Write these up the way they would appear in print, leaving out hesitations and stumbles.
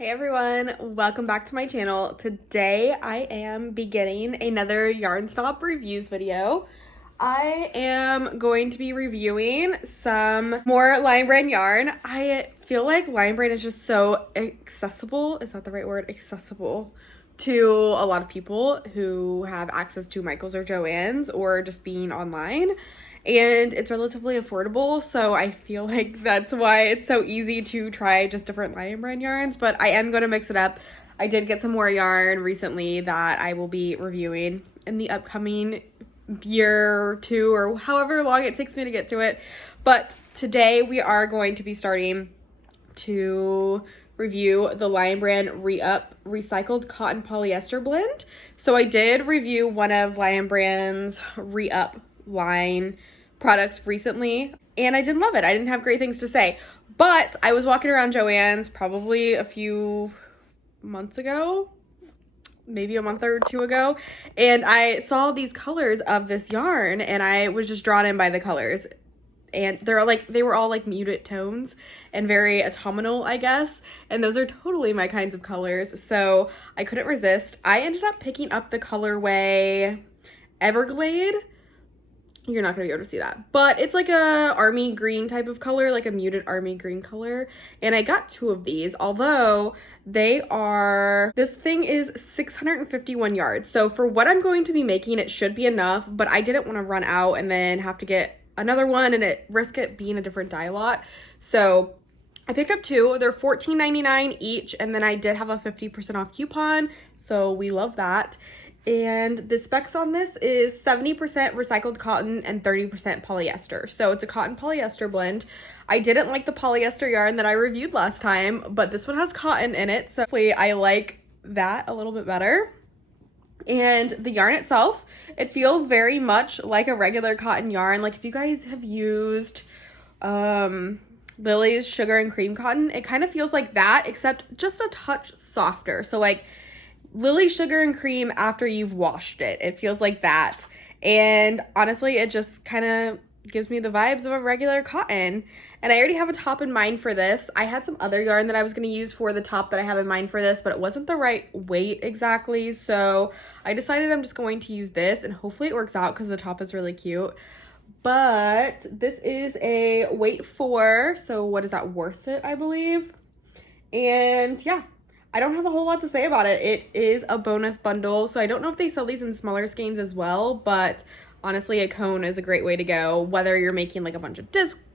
Hey everyone, welcome back to my channel. Today I am beginning another Yarn Snob reviews video. I am going to be reviewing some more Lion Brand yarn. I feel like Lion Brand is just so accessible, is that the right word? Accessible to a lot of people who have access to Michael's or Joann's or just being online. And it's relatively affordable, so I feel like that's why it's so easy to try just different Lion Brand yarns, but I am going to mix it up. I did get some more yarn recently that I will be reviewing in the upcoming year or two, or however long it takes me to get to it. But today we are going to be starting to review the Lion Brand Re-Up Recycled Cotton Polyester Blend. So I did review one of Lion Brand's Re-Up line products recently, and I didn't love it. I didn't have great things to say, but I was walking around Joann's probably a few months ago, maybe a month or two ago, and I saw these colors of this yarn and I was just drawn in by the colors. And they were all like muted tones and very autumnal, I guess. And those are totally my kinds of colors. So I couldn't resist. I ended up picking up the colorway Everglade. You're not gonna be able to see that, but it's like a army green type of color, like a muted army green color. And I got two of these, although this thing is 651 yards. So for what I'm going to be making, it should be enough, but I didn't want to run out and then have to get another one and risk it being a different dye lot. So I picked up two. They're $14.99 each, and then I did have a 50% off coupon, so we love that. And the specs on this is 70% recycled cotton and 30% polyester. So it's a cotton polyester blend. I didn't like the polyester yarn that I reviewed last time, but this one has cotton in it, so hopefully I like that a little bit better. And the yarn itself, it feels very much like a regular cotton yarn. Like if you guys have used Lily's Sugar and Cream cotton, it kind of feels like that, except just a touch softer. So like Lily Sugar and Cream after you've washed it. It feels like that. And honestly, it just kind of gives me the vibes of a regular cotton. And I already have a top in mind for this. I had some other yarn that I was going to use for the top that I have in mind for this, but it wasn't the right weight exactly. So I decided I'm just going to use this, and hopefully it works out because the top is really cute. But this is a weight 4. So what is that? Worsted, I believe. And yeah. I don't have a whole lot to say about it. It is a bonus bundle, so I don't know if they sell these in smaller skeins as well, but honestly, a cone is a great way to go, whether you're making like a bunch of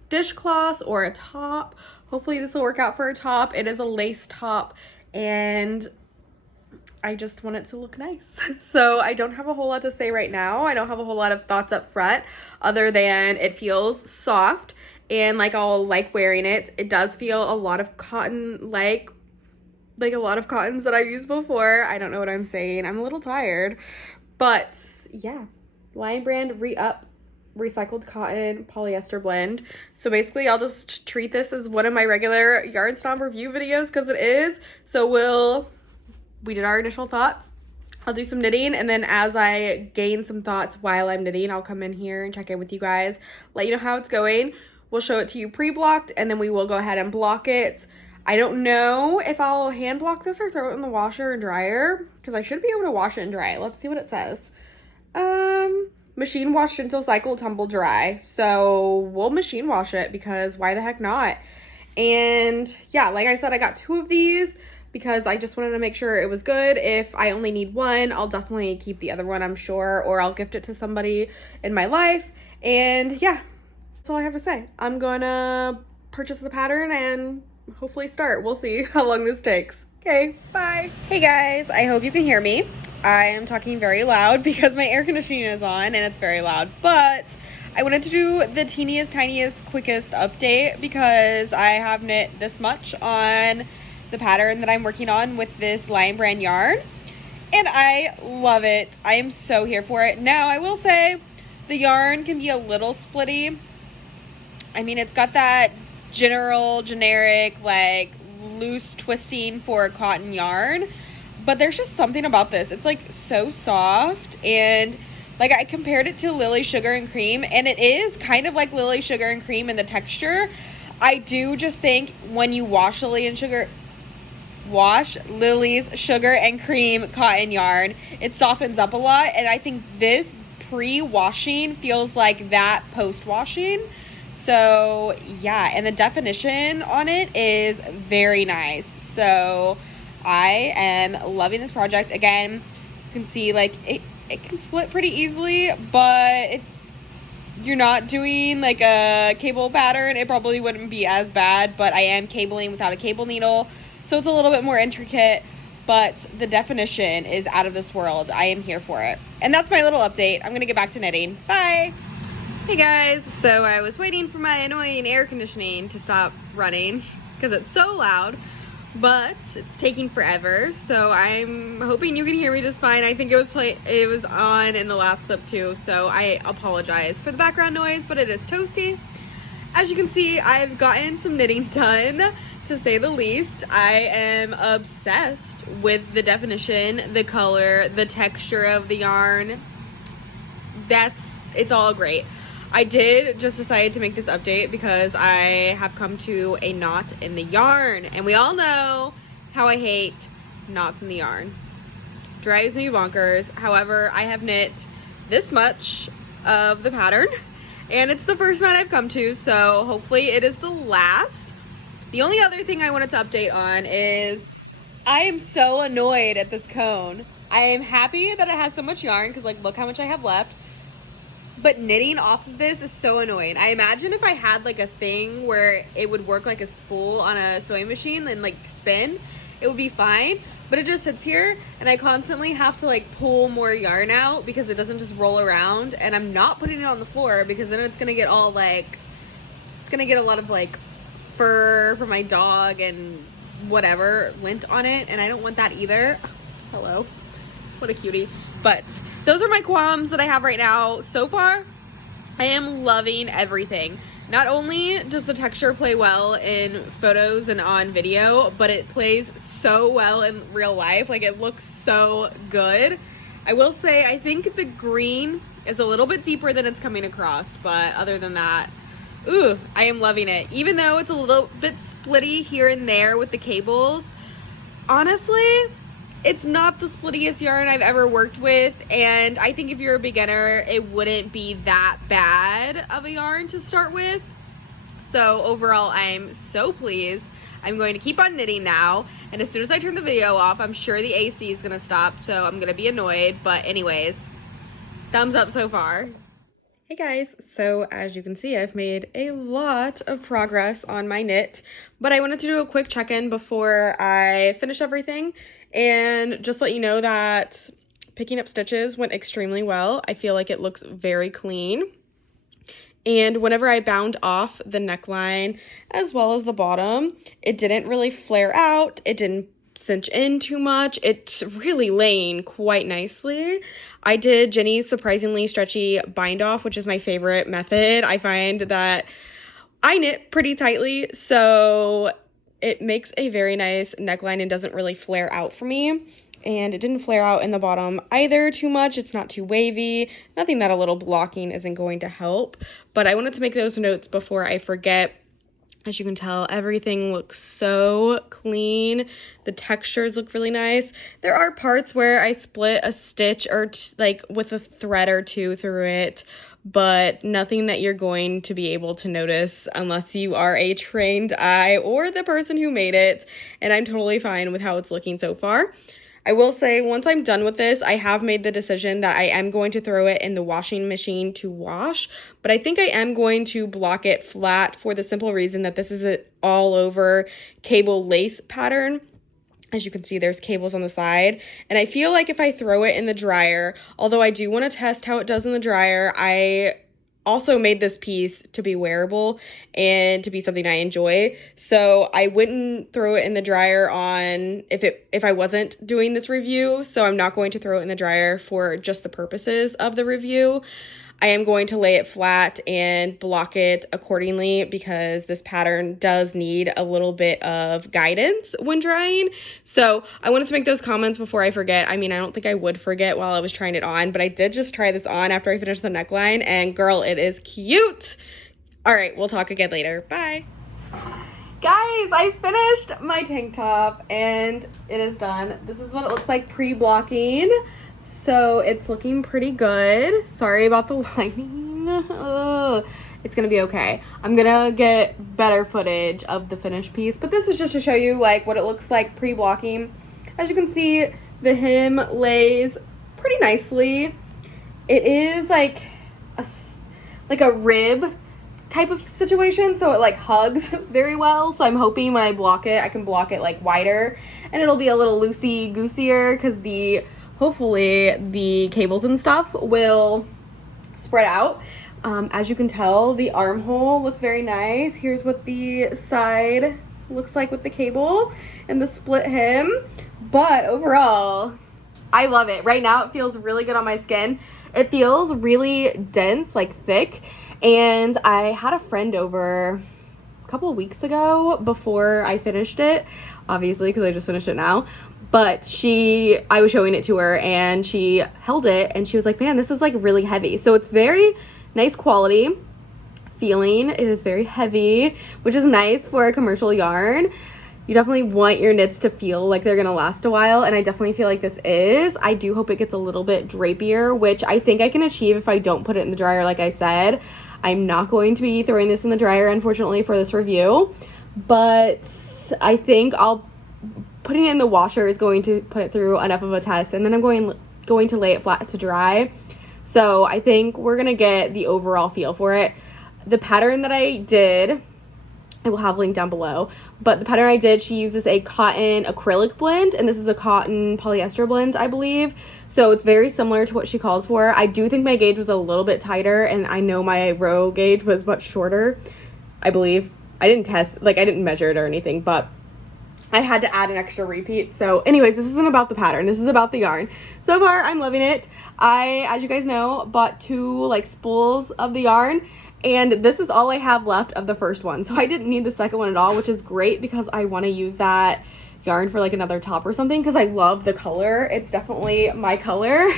dishcloths or a top. Hopefully this will work out for a top. It is a lace top, and I just want it to look nice. So I don't have a whole lot to say right now. I don't have a whole lot of thoughts up front, other than it feels soft, and like I'll like wearing it. It does feel a lot of cotton, like a lot of cottons that I've used before. I don't know what I'm saying. I'm a little tired. But yeah, Lion Brand Re-Up Recycled Cotton Polyester Blend. So basically I'll just treat this as one of my regular Yarn Snob review videos, because it is. So we did our initial thoughts. I'll do some knitting, and then as I gain some thoughts while I'm knitting, I'll come in here and check in with you guys, let you know how it's going. We'll show it to you pre-blocked, and then we will go ahead and block it. I don't know if I'll hand block this or throw it in the washer and dryer, because I should be able to wash it and dry it. Let's see what it says. Machine wash until cycle tumble dry. So we'll machine wash it, because why the heck not? And yeah, like I said, I got two of these because I just wanted to make sure it was good. If I only need one, I'll definitely keep the other one, I'm sure, or I'll gift it to somebody in my life. And yeah, that's all I have to say. I'm gonna purchase the pattern and hopefully start. We'll see how long this takes. Okay, bye. Hey guys, I hope you can hear me. I am talking very loud because my air conditioning is on and it's very loud, but I wanted to do the teeniest, tiniest, quickest update because I have knit this much on the pattern that I'm working on with this Lion Brand yarn, and I love it. I am so here for it. Now, I will say the yarn can be a little splitty. I mean, it's got that generic, like loose twisting for a cotton yarn, but there's just something about this. It's like so soft, and like I compared it to Lily Sugar and Cream, and it is kind of like Lily Sugar and Cream in the texture. I do just think when you wash Lily and Sugar wash Lily's sugar and cream cotton yarn. It softens up a lot, and I think this pre-washing feels like that post-washing. So yeah, and the definition on it is very nice. So I am loving this project. Again, you can see like it can split pretty easily, but if you're not doing like a cable pattern, it probably wouldn't be as bad. But I am cabling without a cable needle, so it's a little bit more intricate, but the definition is out of this world. I am here for it. And that's my little update. I'm gonna get back to knitting. Bye. Hey guys, so I was waiting for my annoying air conditioning to stop running because it's so loud, but it's taking forever, so I'm hoping you can hear me just fine. I think it was on in the last clip too, so I apologize for the background noise, but it is toasty. As you can see, I've gotten some knitting done, to say the least. I am obsessed with the definition, the color, the texture of the yarn. It's all great. I did just decide to make this update because I have come to a knot in the yarn, and we all know how I hate knots in the yarn. Drives me bonkers. However, I have knit this much of the pattern, and it's the first knot I've come to, so hopefully it is the last. The only other thing I wanted to update on is I am so annoyed at this cone. I am happy that it has so much yarn because, like, look how much I have left. But knitting off of this is so annoying. I imagine if I had like a thing where it would work like a spool on a sewing machine and like spin, it would be fine. But it just sits here and I constantly have to like pull more yarn out because it doesn't just roll around. And I'm not putting it on the floor because then it's gonna get all like, it's gonna get a lot of like fur for my dog and whatever lint on it. And I don't want that either. Hello, what a cutie. But those are my qualms that I have right now. So far, I am loving everything. Not only does the texture play well in photos and on video, but it plays so well in real life. Like, it looks so good. I will say, I think the green is a little bit deeper than it's coming across, but other than that, ooh, I am loving it. Even though it's a little bit splitty here and there with the cables, honestly, it's not the splittiest yarn I've ever worked with, and I think if you're a beginner, it wouldn't be that bad of a yarn to start with. So overall, I'm so pleased. I'm going to keep on knitting now, and as soon as I turn the video off, I'm sure the AC is gonna stop, so I'm gonna be annoyed. But anyways, thumbs up so far. Hey guys, so as you can see, I've made a lot of progress on my knit, but I wanted to do a quick check-in before I finish everything and just let you know that picking up stitches went extremely well. I feel like it looks very clean. And whenever I bound off the neckline as well as the bottom, it didn't really flare out. It didn't cinch in too much. It's really laying quite nicely. I did Jenny's surprisingly stretchy bind off, which is my favorite method. I find that I knit pretty tightly, so it makes a very nice neckline and doesn't really flare out for me. And it didn't flare out in the bottom either too much. It's not too wavy. Nothing that a little blocking isn't going to help. But I wanted to make those notes before I forget. As you can tell, everything looks so clean. The textures look really nice. There are parts where I split a stitch or like with a thread or two through it, but nothing that you're going to be able to notice unless you are a trained eye or the person who made it. And I'm totally fine with how it's looking so far. I will say, once I'm done with this, I have made the decision that I am going to throw it in the washing machine to wash, but I think I am going to block it flat for the simple reason that this is an all over cable lace pattern. As you can see, there's cables on the side, and I feel like if I throw it in the dryer, although I do want to test how it does in the dryer, I also made this piece to be wearable and to be something I enjoy. So I wouldn't throw it in the dryer on if I wasn't doing this review. So I'm not going to throw it in the dryer for just the purposes of the review. I am going to lay it flat and block it accordingly because this pattern does need a little bit of guidance when drying. So I wanted to make those comments before I forget. I mean, I don't think I would forget while I was trying it on, but I did just try this on after I finished the neckline, and girl, it is cute. All right, we'll talk again later. Bye. Guys, I finished my tank top and it is done. This is what it looks like pre-blocking. So it's looking pretty good. Sorry about the lighting. It's gonna be okay. I'm gonna get better footage of the finished piece, but this is just to show you like what it looks like pre-blocking. As you can see, the hem lays pretty nicely. It is like a rib type of situation, so it like hugs very well. So I'm hoping when I block it, I can block it like wider and it'll be a little loosey goosier because hopefully the cables and stuff will spread out. As you can tell, the armhole looks very nice. Here's what the side looks like with the cable and the split hem. But overall, I love it. Right now it feels really good on my skin. It feels really dense, like thick. And I had a friend over a couple of weeks ago before I finished it, obviously because I just finished it now. But I was showing it to her and she held it and she was like, man, this is like really heavy. So it's very nice quality feeling. It is very heavy, which is nice for a commercial yarn. You definitely want your knits to feel like they're gonna last a while, and I definitely feel like this is. I do hope it gets a little bit drapier, which I think I can achieve if I don't put it in the dryer like I said. I'm not going to be throwing this in the dryer, unfortunately, for this review, but I think putting it in the washer is going to put it through enough of a test, and then I'm going to lay it flat to dry. So I think we're gonna get the overall feel for it. The pattern that I did, I will have linked down below, but the pattern I did, she uses a cotton acrylic blend, and this is a cotton polyester blend, I believe. So it's very similar to what she calls for. I do think my gauge was a little bit tighter, and I know my row gauge was much shorter, I believe. I didn't test, like I didn't measure it or anything, but I had to add an extra repeat. So anyways, this isn't about the pattern, this is about the yarn. So far, I'm loving it. I, as you guys know, bought 2 like spools of the yarn, and this is all I have left of the first one. So I didn't need the second one at all, which is great because I want to use that yarn for like another top or something because I love the color. It's definitely my color.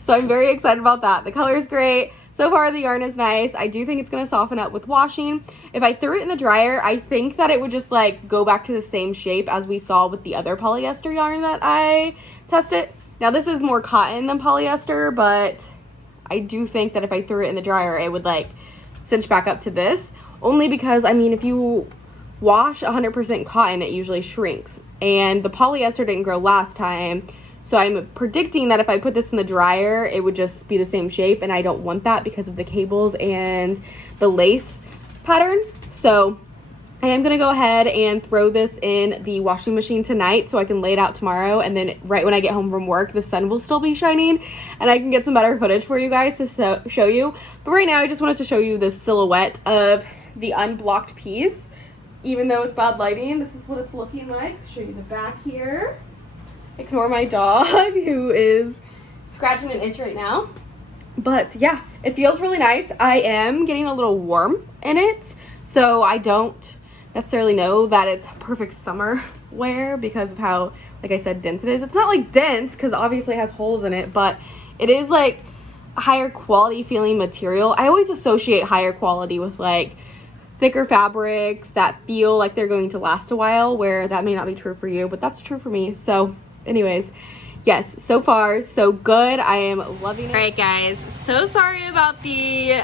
So I'm very excited about that. The color is great. So far the yarn is nice. I do think it's going to soften up with washing. If I threw it in the dryer, I think that it would just like go back to the same shape as we saw with the other polyester yarn that I tested. Now this is more cotton than polyester, but I do think that if I threw it in the dryer, it would like cinch back up to this, only because I mean if you wash 100% cotton, it usually shrinks, and the polyester didn't grow last time, so I'm predicting that if I put this in the dryer it would just be the same shape, and I don't want that because of the cables and the lace pattern. So I am gonna go ahead and throw this in the washing machine tonight so I can lay it out tomorrow, and then right when I get home from work the sun will still be shining and I can get some better footage for you guys to show you. But right now I just wanted to show you the silhouette of the unblocked piece. Even though it's bad lighting, this is what it's looking like. Show you the back here. Ignore my dog who is scratching an itch right now. But yeah, it feels really nice. I am getting a little warm in it, so I don't necessarily know that it's perfect summer wear because of how, like I said, dense it is. It's not like dense because obviously it has holes in it, but it is like a higher quality feeling material. I always associate higher quality with like thicker fabrics that feel like they're going to last a while, where that may not be true for you, but that's true for me. So anyways, yes, so far so good. I am loving it. All right guys, so sorry about the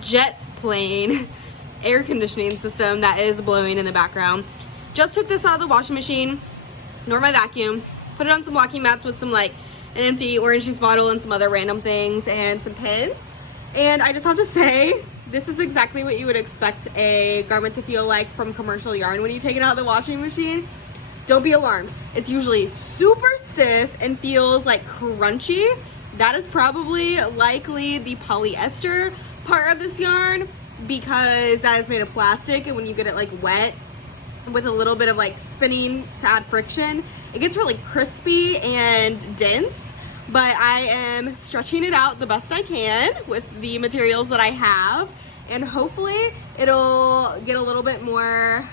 jet plane air conditioning system that is blowing in the background. Just took this out of the washing machine, nor my vacuum, put it on some walking mats with some like an empty orange juice bottle and some other random things and some pins. And I just have to say, this is exactly what you would expect a garment to feel like from commercial yarn when you take it out of the washing machine. Don't be alarmed. It's usually super stiff and feels like crunchy. That is probably likely the polyester part of this yarn, because that is made of plastic, and when you get it like wet with a little bit of like spinning to add friction, it gets really crispy and dense. But I am stretching it out the best I can with the materials that I have, and hopefully it'll get a little bit more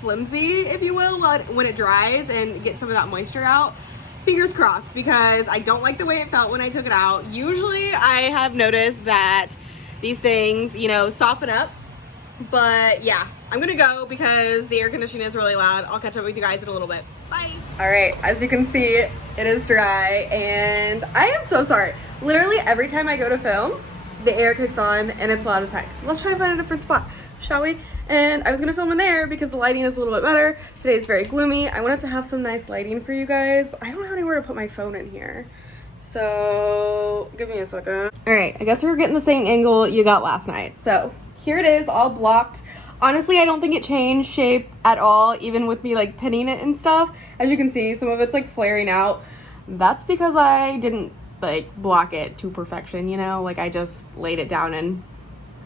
flimsy, if you will, when it dries and get some of that moisture out. Fingers crossed, because I don't like the way it felt when I took it out. Usually I have noticed that these things, you know, soften up But yeah, I'm gonna go because the air conditioning is really loud. I'll catch up with you guys in a little bit. Bye. All right, as you can see, it is dry and I am so sorry. Literally every time I go to film, the air kicks on and it's loud as heck. Let's try to find a different spot, shall we? And I was gonna film in there because the lighting is a little bit better. Today's very gloomy. I wanted to have some nice lighting for you guys, but I don't have anywhere to put my phone in here. So give me a second. All right, I guess we're getting the same angle you got last night. So here it is, all blocked. Honestly, I don't think it changed shape at all, even with me like pinning it and stuff. As you can see, some of it's like flaring out. That's because I didn't like block it to perfection, you know? Like I just laid it down and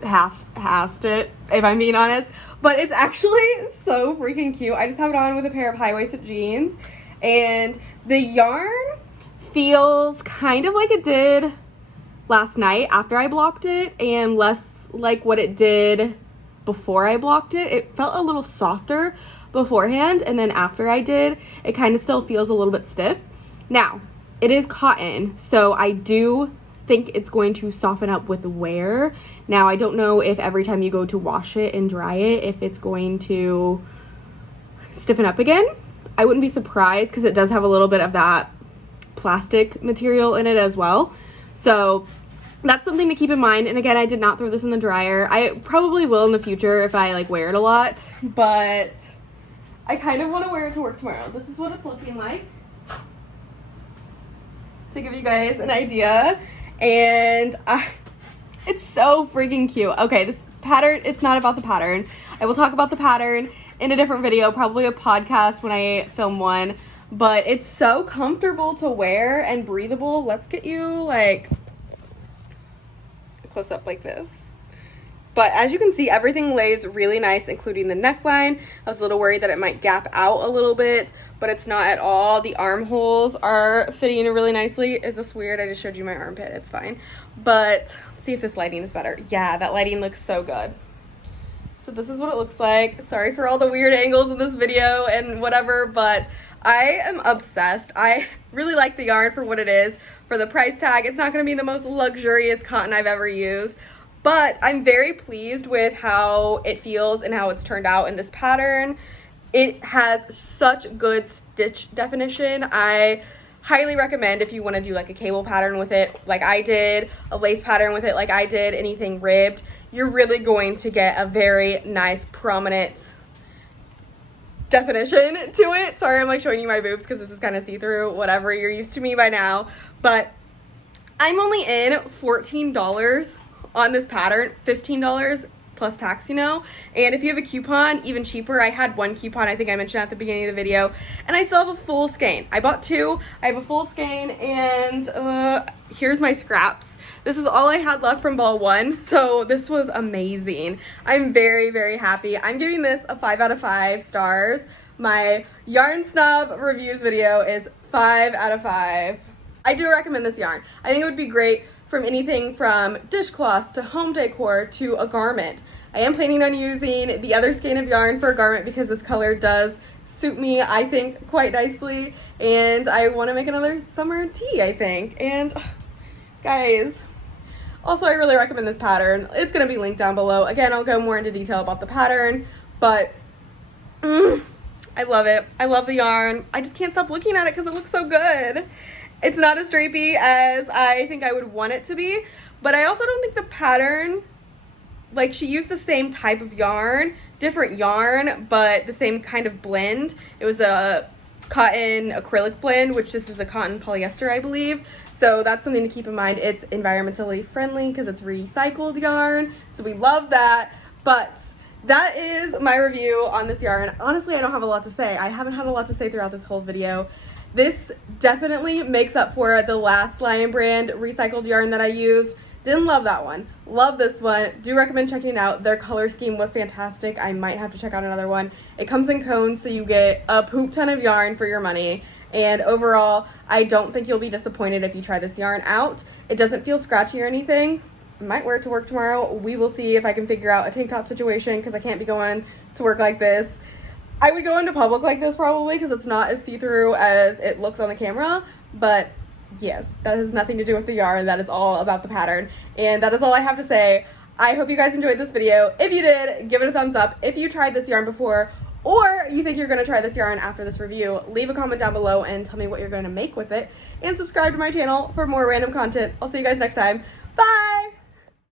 half-assed it, if I'm being honest. But it's actually so freaking cute. I just have it on with a pair of high-waisted jeans. And the yarn feels kind of like it did last night after I blocked it, and less like what it did before I blocked it. It felt a little softer beforehand, and then after I did, it kind of still feels a little bit stiff. Now, it is cotton, so I do think it's going to soften up with wear. Now, I don't know if every time you go to wash it and dry it, if it's going to stiffen up again. I wouldn't be surprised because it does have a little bit of that plastic material in it as well. So that's something to keep in mind. And again, I did not throw this in the dryer. I probably will in the future if I like wear it a lot, but I kind of want to wear it to work tomorrow. This is what it's looking like, to give you guys an idea. And it's so freaking cute. Okay, this pattern, it's not about the pattern. I will talk about the pattern in a different video, probably a podcast when I film one, but it's so comfortable to wear and breathable. Let's get you like close up like this. But as you can see, everything lays really nice, including the neckline. I was a little worried that it might gap out a little bit, but it's not at all. The armholes are fitting really nicely. Is this weird? I just showed you my armpit. It's fine. But let's see if this lighting is better. Yeah, that lighting looks so good. So this is what it looks like. Sorry for all the weird angles in this video and whatever, but I am obsessed. I really like the yarn for what it is. For the price tag, it's not going to be the most luxurious cotton I've ever used, but I'm very pleased with how it feels and how it's turned out in this pattern. It has such good stitch definition. I highly recommend if you want to do like a cable pattern with it like I did, a lace pattern with it like I did, anything ribbed, you're really going to get a very nice prominent definition to it. Sorry, I'm like showing you my boobs because this is kind of see-through, whatever, you're used to me by now. But I'm only in $14 on this pattern, $15 plus tax, you know. And if you have a coupon, even cheaper. I had one coupon, I think I mentioned at the beginning of the video, and I still have a full skein. I bought two, I have a full skein, and here's my scraps. This is all I had left from ball one, so this was amazing. I'm very, very happy. I'm giving this a 5 out of 5 stars. My Yarn Snob reviews video is 5 out of 5. I do recommend this yarn. I think it would be great from anything from dishcloths to home decor to a garment. I am planning on using the other skein of yarn for a garment because this color does suit me, I think, quite nicely. And I want to make another summer tee, I think. And guys, also, I really recommend this pattern. It's going to be linked down below. Again, I'll go more into detail about the pattern, but I love it. I love the yarn. I just can't stop looking at it because it looks so good. It's not as drapey as I think I would want it to be, but I also don't think the pattern, like she used the same type of yarn, different yarn, but the same kind of blend. It was a cotton acrylic blend, which this is a cotton polyester, I believe. So that's something to keep in mind. It's environmentally friendly because it's recycled yarn. So we love that. But that is my review on this yarn. Honestly, I don't have a lot to say. I haven't had a lot to say throughout this whole video. This definitely makes up for the last Lion brand recycled yarn that I used. Didn't love that one. Love this one. Do recommend checking it out. Their color scheme was fantastic. I might have to check out another one. It comes in cones, so you get a poop ton of yarn for your money. And overall, I don't think you'll be disappointed if you try this yarn out. It doesn't feel scratchy or anything. I might wear it to work tomorrow. We will see if I can figure out a tank top situation because I can't be going to work like this. I would go into public like this probably because it's not as see-through as it looks on the camera. But yes, that has nothing to do with the yarn. That is all about the pattern. And that is all I have to say. I hope you guys enjoyed this video. If you did, give it a thumbs up. If you tried this yarn before, or you think you're going to try this yarn after this review, leave a comment down below and tell me what you're going to make with it. And subscribe to my channel for more random content. I'll see you guys next time.